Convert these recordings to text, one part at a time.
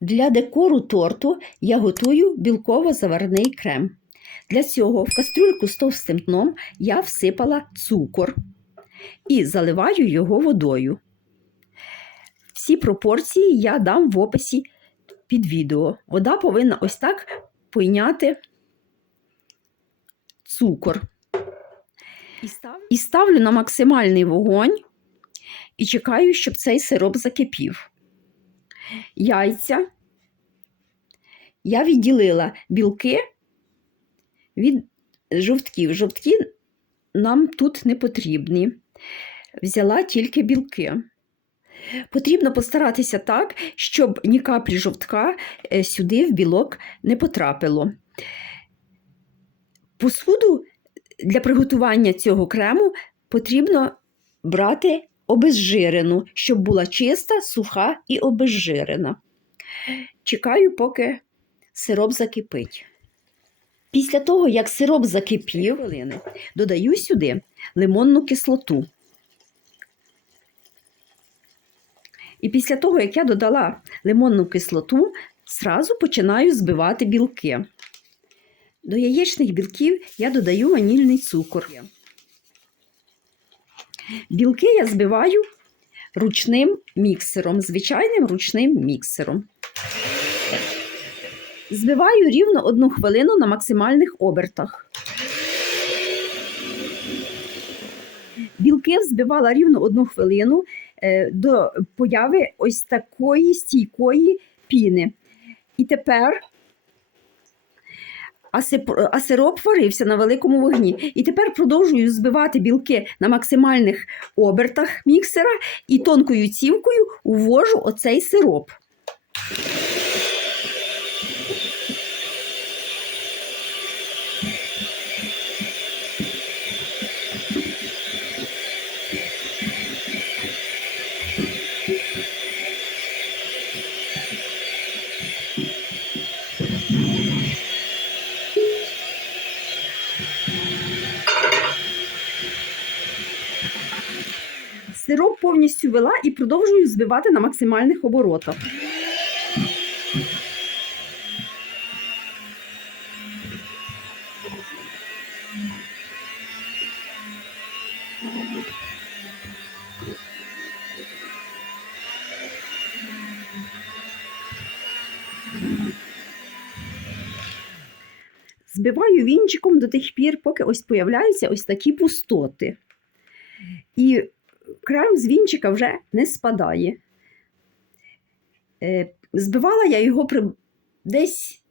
Для декору торту я готую білково-заварний крем. Для цього в кастрюльку з товстим дном я всипала цукор і заливаю його водою. Всі пропорції я дам в описі під відео. Вода повинна ось так пойняти цукор. І ставлю на максимальний вогонь і чекаю, щоб цей сироп закипів. Яйця. Я відділила білки від жовтків. Жовтки нам тут не потрібні. Взяла тільки білки. Потрібно постаратися так, щоб ні каплі жовтка е, сюди в білок не потрапило. Посуду для приготування цього крему потрібно брати обезжирену, щоб була чиста, суха і обезжирена. Чекаю, поки сироп закипить. Після того, як сироп закипів, додаю сюди лимонну кислоту. І після того, як я додала лимонну кислоту, зразу починаю збивати білки. До яєчних білків я додаю ванільний цукор. Білки я збиваю ручним міксером, звичайним ручним міксером. Збиваю рівно одну хвилину на максимальних обертах. Білки взбивала рівно одну хвилину е, до появи ось такої стійкої піни. І тепер а а сироп варився на великому вогні. І тепер продовжую збивати білки на максимальних обертах міксера і тонкою цівкою увожу оцей сироп. Сироп повністю вела і продовжую збивати на максимальних оборотах. Збиваю вінчиком до тих пір, поки ось появляються ось такі пустоти. І крем з вінчика вже не спадає. Е, Збивала я його при... десь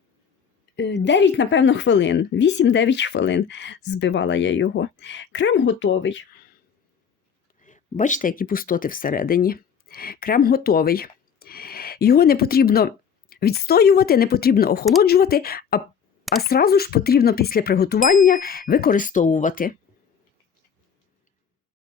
е, 9, напевно, хвилин. 8-9 хвилин збивала я його. Крем готовий. Бачите, які пустоти всередині. Крем готовий. Його не потрібно відстоювати, не потрібно охолоджувати, а, а сразу ж потрібно після приготування використовувати.